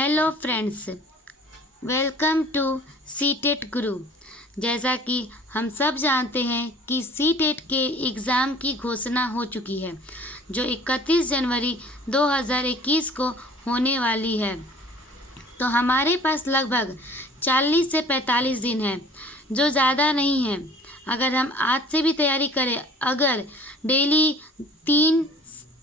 Hello friends, welcome to CTET Guru. जैसा कि हम सब जानते हैं कि सीटेट के एग्ज़ाम की घोषणा हो चुकी है, जो 31 जनवरी 2021 को होने वाली है। तो हमारे पास लगभग 40 से 45 दिन है, जो ज़्यादा नहीं है। अगर हम आज से भी तैयारी करें, अगर डेली 3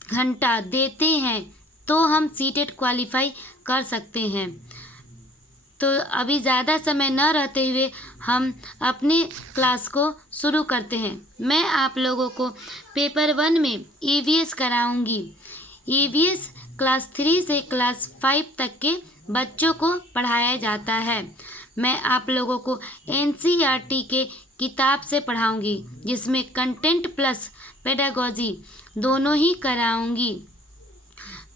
घंटा देते हैं तो हम सीटेट क्वालिफाई कर सकते हैं। तो अभी ज़्यादा समय न रहते हुए हम अपनी क्लास को शुरू करते हैं। मैं आप लोगों को पेपर 1 में ईवीएस कराऊंगी। ईवीएस क्लास 3 से क्लास 5 तक के बच्चों को पढ़ाया जाता है। मैं आप लोगों को एनसीईआरटी के किताब से पढ़ाऊंगी, जिसमें कंटेंट प्लस पेडागॉजी दोनों ही कराऊंगी।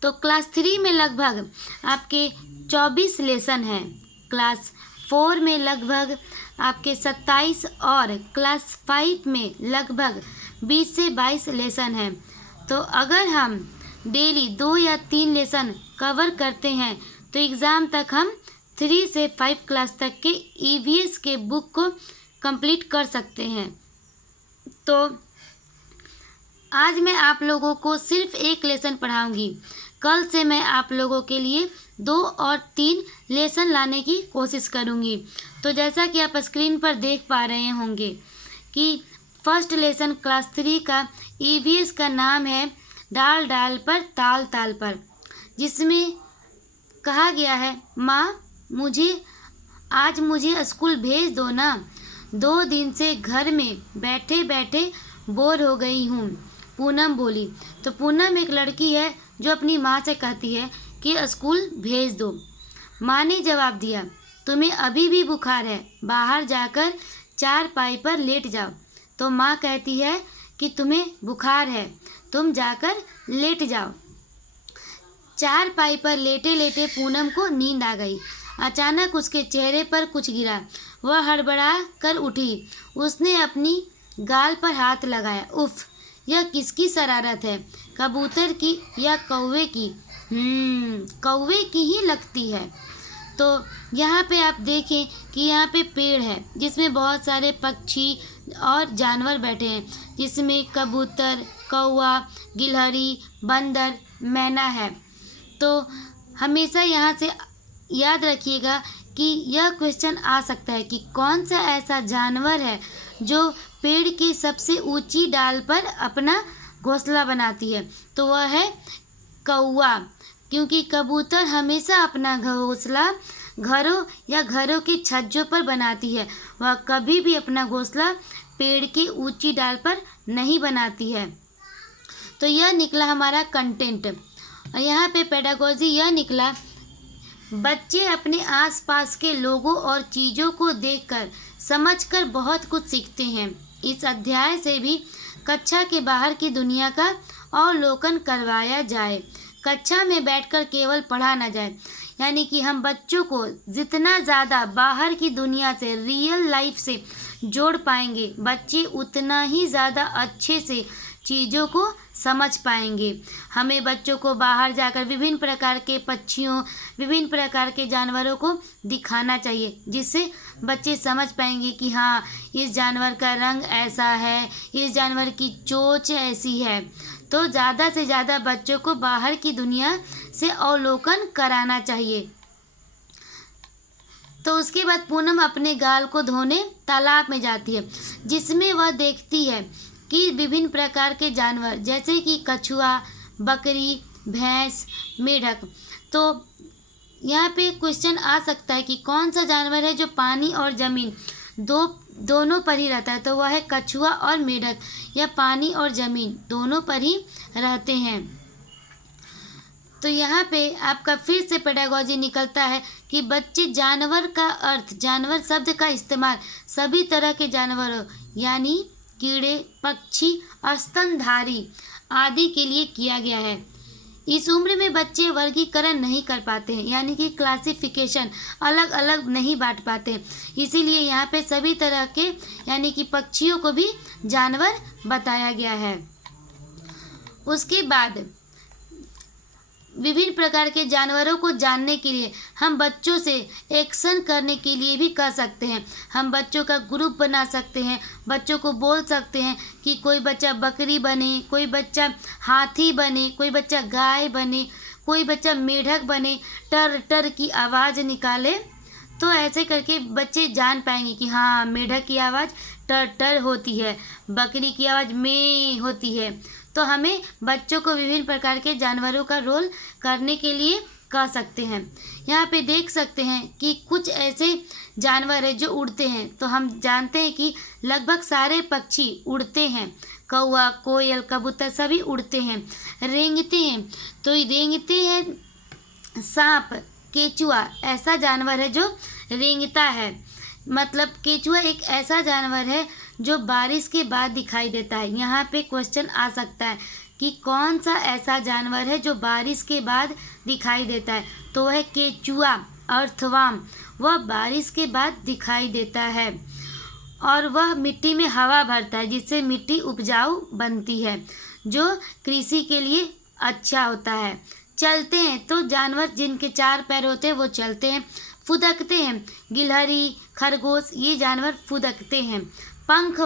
तो क्लास 3 में लगभग आपके 24 लेसन हैं, क्लास 4 में लगभग आपके 27 और क्लास 5 में लगभग 20 से 22 लेसन हैं। तो अगर हम डेली 2 या 3 लेसन कवर करते हैं तो एग्ज़ाम तक हम 3 से 5 क्लास तक के ईवीएस के बुक को कंप्लीट कर सकते हैं। तो आज मैं आप लोगों को सिर्फ एक लेसन पढ़ाऊंगी। कल से मैं आप लोगों के लिए 2 और 3 लेसन लाने की कोशिश करूंगी। तो जैसा कि आप स्क्रीन पर देख पा रहे होंगे कि फर्स्ट लेसन क्लास 3 का ईवीएस का नाम है डाल डाल पर ताल ताल पर, जिसमें कहा गया है, माँ मुझे स्कूल भेज दो ना, 2 दिन से घर में बैठे बैठे बोर हो गई हूँ, पूनम बोली। तो पूनम एक लड़की है जो अपनी माँ से कहती है कि स्कूल भेज दो। माँ ने जवाब दिया, तुम्हें अभी भी बुखार है, बाहर जाकर चारपाई पर लेट जाओ। तो माँ कहती है कि तुम्हें बुखार है, तुम जाकर लेट जाओ। चारपाई पर लेटे लेटे पूनम को नींद आ गई। अचानक उसके चेहरे पर कुछ गिरा। वह हड़बड़ा कर उठी। उसने अपनी गाल पर हाथ लगाया। उफ, यह किसकी शरारत है, कबूतर की या कौवे की? कौवे की ही लगती है। तो यहाँ पे आप देखें कि यहाँ पे पेड़ है, जिसमें बहुत सारे पक्षी और जानवर बैठे हैं, जिसमें कबूतर, कौवा, गिलहरी, बंदर, मैना है। तो हमेशा यहाँ से याद रखिएगा कि यह क्वेश्चन आ सकता है कि कौन सा ऐसा जानवर है जो पेड़ की सबसे ऊंची डाल पर अपना घोंसला बनाती है। तो वह है कौवा, क्योंकि कबूतर हमेशा अपना घोंसला घरों या घरों की छज्जों पर बनाती है। वह कभी भी अपना घोंसला पेड़ की ऊंची डाल पर नहीं बनाती है। तो यह निकला हमारा कंटेंट। और यहाँ पे पेडागॉजी यह निकला, बच्चे अपने आसपास के लोगों और चीज़ों को देखकर समझकर बहुत कुछ सीखते हैं। इस अध्याय से भी कक्षा के बाहर की दुनिया का अवलोकन करवाया जाए। कक्षा में बैठकर केवल पढ़ा ना जाए, यानी कि हम बच्चों को जितना ज़्यादा बाहर की दुनिया से, रियल लाइफ से जोड़ पाएंगे, बच्चे उतना ही ज़्यादा अच्छे से चीज़ों को समझ पाएंगे। हमें बच्चों को बाहर जाकर विभिन्न प्रकार के पक्षियों, विभिन्न प्रकार के जानवरों को दिखाना चाहिए, जिससे बच्चे समझ पाएंगे कि हाँ, इस जानवर का रंग ऐसा है, इस जानवर की चोंच ऐसी है। तो ज़्यादा से ज़्यादा बच्चों को बाहर की दुनिया से अवलोकन कराना चाहिए। तो उसके बाद पूनम अपने गाल को धोने तालाब में जाती है, जिसमें वह देखती है कि विभिन्न प्रकार के जानवर, जैसे कि कछुआ, बकरी, भैंस, मेढक। तो यहाँ पे क्वेश्चन आ सकता है कि कौन सा जानवर है जो पानी और ज़मीन दोनों पर ही रहता है। तो वह है कछुआ और मेढक, या पानी और ज़मीन दोनों पर ही रहते हैं। तो यहाँ पे आपका फिर से पेडागॉजी निकलता है कि बच्चे जानवर का अर्थ, जानवर शब्द का इस्तेमाल सभी तरह के जानवरों, यानी कीड़े, पक्षी और स्तनधारी आदि के लिए किया गया है। इस उम्र में बच्चे वर्गीकरण नहीं कर पाते हैं, यानी कि क्लासिफिकेशन अलग अलग नहीं बांट पाते हैं। इसीलिए यहाँ पे सभी तरह के, यानी कि पक्षियों को भी जानवर बताया गया है। उसके बाद विभिन्न प्रकार के जानवरों को जानने के लिए हम बच्चों से एक्शन करने के लिए भी कह सकते हैं। हम बच्चों का ग्रुप बना सकते हैं, बच्चों को बोल सकते हैं कि कोई बच्चा बकरी बने, कोई बच्चा हाथी बने, कोई बच्चा गाय बने, कोई बच्चा मेढक बने, टर टर की आवाज़ निकाले। तो ऐसे करके बच्चे जान पाएंगे कि हाँ, मेढक की आवाज़ टर टर होती है, बकरी की आवाज़ में होती है। तो हमें बच्चों को विभिन्न प्रकार के जानवरों का रोल करने के लिए कह सकते हैं। यहाँ पे देख सकते हैं कि कुछ ऐसे जानवर हैं जो उड़ते हैं। तो हम जानते हैं कि लगभग सारे पक्षी उड़ते हैं। कौवा, कोयल, कबूतर सभी उड़ते हैं, रेंगते हैं। तो रेंगते हैं सांप, केचुआ ऐसा जानवर है जो रेंगता है। मतलब केचुआ एक ऐसा जानवर है जो बारिश के बाद दिखाई देता है। यहाँ पे क्वेश्चन आ सकता है कि कौन सा ऐसा जानवर है जो बारिश के बाद दिखाई देता है। तो वह केचुआ, अर्थवर्म, वह बारिश के बाद दिखाई देता है और वह मिट्टी में हवा भरता है जिससे मिट्टी उपजाऊ बनती है, जो कृषि के लिए अच्छा होता है। चलते हैं तो जानवर जिनके 4 पैर होते हैं वो चलते हैं। फुदकते हैं, गिलहरी, खरगोश ये जानवर फुदकते हैं। पंख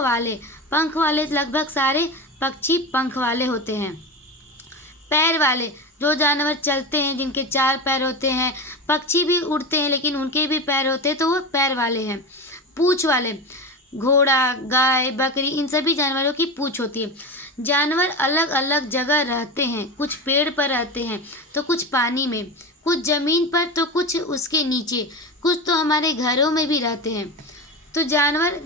वाले लगभग सारे पक्षी पंख वाले होते हैं। पैर वाले जो जानवर चलते हैं, जिनके 4 पैर होते हैं। पक्षी भी उड़ते हैं लेकिन उनके भी पैर होते हैं तो वो पैर वाले हैं। पूँछ वाले, घोड़ा, गाय, बकरी इन सभी जानवरों की पूँछ होती है। जानवर अलग अलग जगह रहते हैं, कुछ पेड़ पर रहते हैं तो कुछ पानी में, कुछ ज़मीन पर तो कुछ उसके नीचे, कुछ तो हमारे घरों में भी रहते हैं। तो जानवर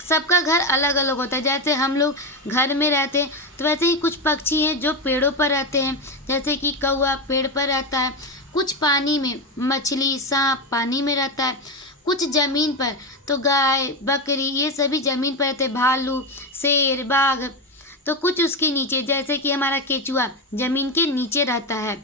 सबका घर अलग अलग होता है। जैसे हम लोग घर में रहते हैं तो वैसे ही कुछ पक्षी हैं जो पेड़ों पर रहते हैं, जैसे कि कौवा पेड़ पर रहता है। कुछ पानी में, मछली, सांप पानी में रहता है। कुछ ज़मीन पर तो गाय, बकरी ये सभी ज़मीन पर रहते हैं। भालू, शेर, बाघ तो कुछ उसके नीचे, जैसे कि हमारा केचुआ ज़मीन के नीचे रहता है।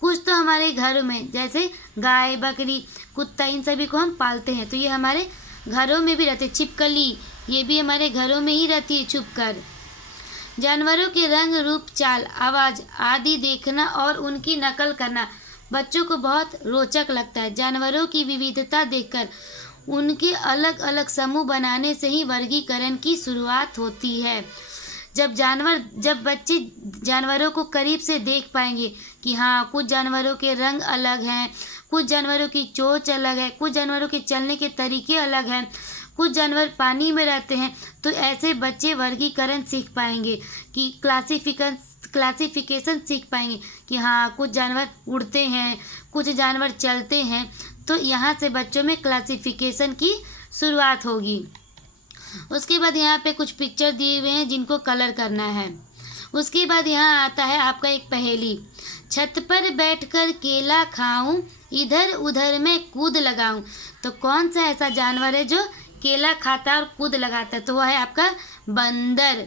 कुछ तो हमारे घरों में, जैसे गाय, बकरी, कुत्ता इन सभी को हम पालते हैं तो ये हमारे घरों में भी रहते हैं। छिपकली ये भी हमारे घरों में ही रहती है छुपकर। जानवरों के रंग, रूप, चाल, आवाज़ आदि देखना और उनकी नकल करना बच्चों को बहुत रोचक लगता है। जानवरों की विविधता देखकर उनके अलग अलग समूह बनाने से ही वर्गीकरण की शुरुआत होती है। जब बच्चे जानवरों को करीब से देख पाएंगे कि हाँ, कुछ जानवरों के रंग अलग हैं, कुछ जानवरों की चोंच अलग है, कुछ जानवरों के चलने के तरीके अलग हैं, कुछ जानवर पानी में रहते हैं, तो ऐसे बच्चे वर्गीकरण सीख पाएंगे कि क्लासिफिकेशन सीख पाएंगे कि हाँ, कुछ जानवर उड़ते हैं, कुछ जानवर चलते हैं। तो यहाँ से बच्चों में क्लासिफिकेशन की शुरुआत होगी। उसके बाद यहाँ पे कुछ पिक्चर दिए हुए हैं जिनको कलर करना है। उसके बाद यहाँ आता है आपका एक पहेली। छत पर बैठकर केला खाऊं, इधर उधर में कूद लगाऊं। तो कौन सा ऐसा जानवर है जो केला खाता है और कूद लगाता है? तो वह है आपका बंदर।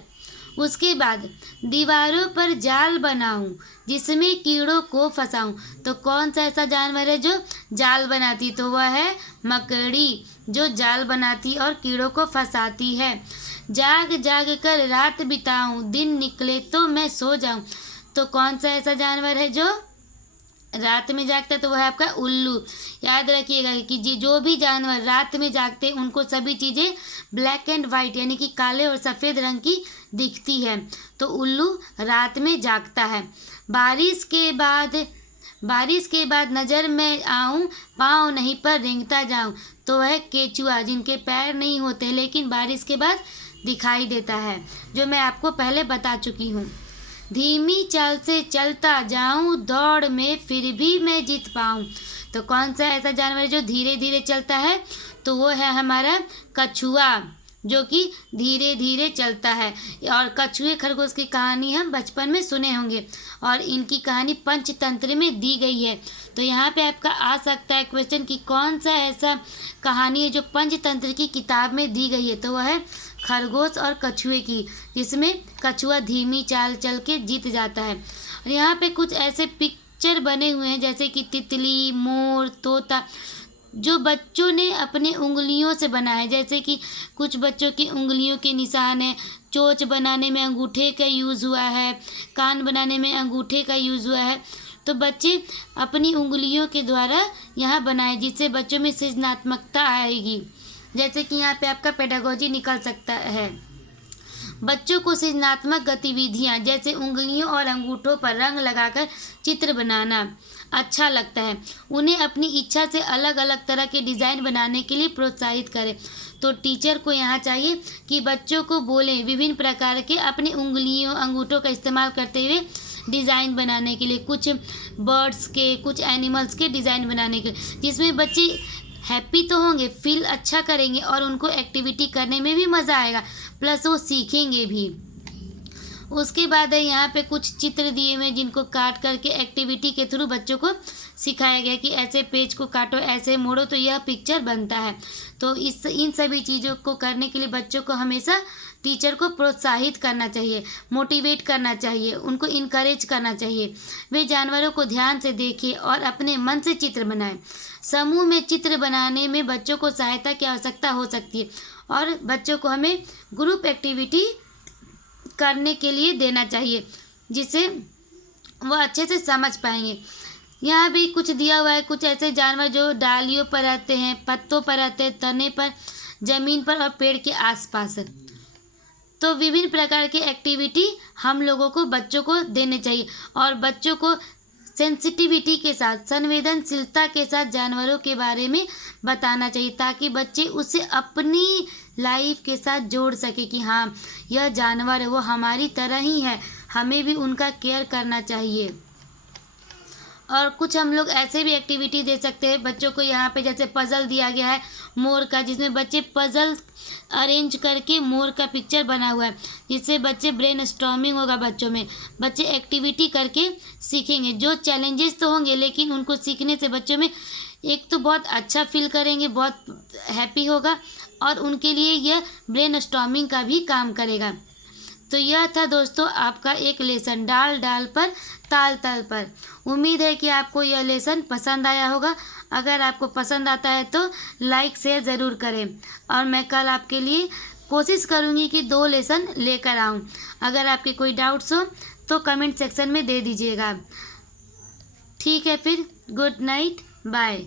उसके बाद दीवारों पर जाल बनाऊं, जिसमें कीड़ों को फंसाऊं। तो कौन सा ऐसा जानवर है जो जाल बनाती? तो वह है मकड़ी, जो जाल बनाती और कीड़ों को फंसाती है। जाग जाग कर रात बिताऊं, दिन निकले तो मैं सो जाऊं। तो कौन सा ऐसा जानवर है जो रात में जागता है? तो वह है आपका उल्लू। याद रखिएगा कि जो भी जानवर रात में जागते हैं उनको सभी चीज़ें ब्लैक एंड वाइट यानी कि काले और सफ़ेद रंग की दिखती है। तो उल्लू रात में जागता है। बारिश के बाद नज़र में आऊं, पाँव नहीं पर रेंगता जाऊं। तो वह केचुआ, जिनके पैर नहीं होते लेकिन बारिश के बाद दिखाई देता है, जो मैं आपको पहले बता चुकी हूँ। धीमी चाल से चलता जाऊं, दौड़ में फिर भी मैं जीत पाऊं। तो कौन सा ऐसा जानवर है जो धीरे धीरे चलता है? तो वो है हमारा कछुआ, जो कि धीरे धीरे चलता है। और कछुए खरगोश की कहानी हम बचपन में सुने होंगे और इनकी कहानी पंचतंत्र में दी गई है। तो यहाँ पे आपका आ सकता है क्वेश्चन कि कौन सा ऐसा कहानी है जो पंचतंत्र की किताब में दी गई है? तो वह है खरगोश और कछुए की, जिसमें कछुआ धीमी चाल चल के जीत जाता है। और यहाँ पे कुछ ऐसे पिक्चर बने हुए हैं जैसे कि तितली, मोर, तोता, जो बच्चों ने अपने उंगलियों से बनाए। जैसे कि कुछ बच्चों की उंगलियों के निशान है। चोंच बनाने में अंगूठे का यूज़ हुआ है, कान बनाने में अंगूठे का यूज़ हुआ है। तो बच्चे अपनी उंगलियों के द्वारा यहाँ बनाएं, जिससे बच्चों में सृजनात्मकता आएगी। जैसे कि यहाँ पे आपका पेडागोजी निकल सकता है। बच्चों को सृजनात्मक गतिविधियाँ जैसे उंगलियों और अंगूठों पर रंग लगाकर चित्र बनाना अच्छा लगता है। उन्हें अपनी इच्छा से अलग अलग तरह के डिज़ाइन बनाने के लिए प्रोत्साहित करें। तो टीचर को यहाँ चाहिए कि बच्चों को बोलें विभिन्न प्रकार के अपनी उंगलियों अंगूठों का इस्तेमाल करते हुए डिज़ाइन बनाने के लिए, कुछ बर्ड्स के, कुछ एनिमल्स के डिज़ाइन बनाने के लिए, जिसमें बच्चे हैप्पी तो होंगे, फील अच्छा करेंगे और उनको एक्टिविटी करने में भी मज़ा आएगा, प्लस वो सीखेंगे भी। उसके बाद है यहाँ पे कुछ चित्र दिए हुए जिनको काट करके एक्टिविटी के थ्रू बच्चों को सिखाया गया कि ऐसे पेज को काटो, ऐसे मोड़ो तो यह पिक्चर बनता है। तो इन सभी चीज़ों को करने के लिए बच्चों को हमेशा टीचर को प्रोत्साहित करना चाहिए, मोटिवेट करना चाहिए, उनको इनकरेज करना चाहिए। वे जानवरों को ध्यान से देखें और अपने मन से चित्र बनाएं। समूह में चित्र बनाने में बच्चों को सहायता की आवश्यकता हो सकती है और बच्चों को हमें ग्रुप एक्टिविटी करने के लिए देना चाहिए, जिससे वह अच्छे से समझ पाएंगे। यहाँ भी कुछ दिया हुआ है, कुछ ऐसे जानवर जो डालियों पर रहते हैं, पत्तों पर रहते हैं, तने पर, जमीन पर और पेड़ के आसपास। तो विभिन्न प्रकार की एक्टिविटी हम लोगों को बच्चों को देने चाहिए और बच्चों को सेंसिटिविटी के साथ, संवेदनशीलता के साथ जानवरों के बारे में बताना चाहिए, ताकि बच्चे उसे अपनी लाइफ के साथ जोड़ सके कि हाँ, यह जानवर है, वो हमारी तरह ही है, हमें भी उनका केयर करना चाहिए। और कुछ हम लोग ऐसे भी एक्टिविटी दे सकते हैं बच्चों को। यहाँ पे जैसे पज़ल दिया गया है मोर का, जिसमें बच्चे पज़ल अरेंज करके मोर का पिक्चर बना हुआ है, जिससे बच्चे ब्रेन स्टॉर्मिंग होगा बच्चों में, बच्चे एक्टिविटी करके सीखेंगे। जो चैलेंजेस तो होंगे, लेकिन उनको सीखने से बच्चों में एक तो बहुत अच्छा फील करेंगे, बहुत हैप्पी होगा और उनके लिए यह ब्रेन स्टॉर्मिंग का भी काम करेगा। तो यह था दोस्तों आपका एक लेसन, डाल डाल पर ताल ताल पर। उम्मीद है कि आपको यह लेसन पसंद आया होगा। अगर आपको पसंद आता है तो लाइक शेयर ज़रूर करें और मैं कल आपके लिए कोशिश करूँगी कि 2 लेसन लेकर आऊँ। अगर आपके कोई डाउट्स हो तो कमेंट सेक्शन में दे दीजिएगा। ठीक है, फिर गुड नाइट, बाय।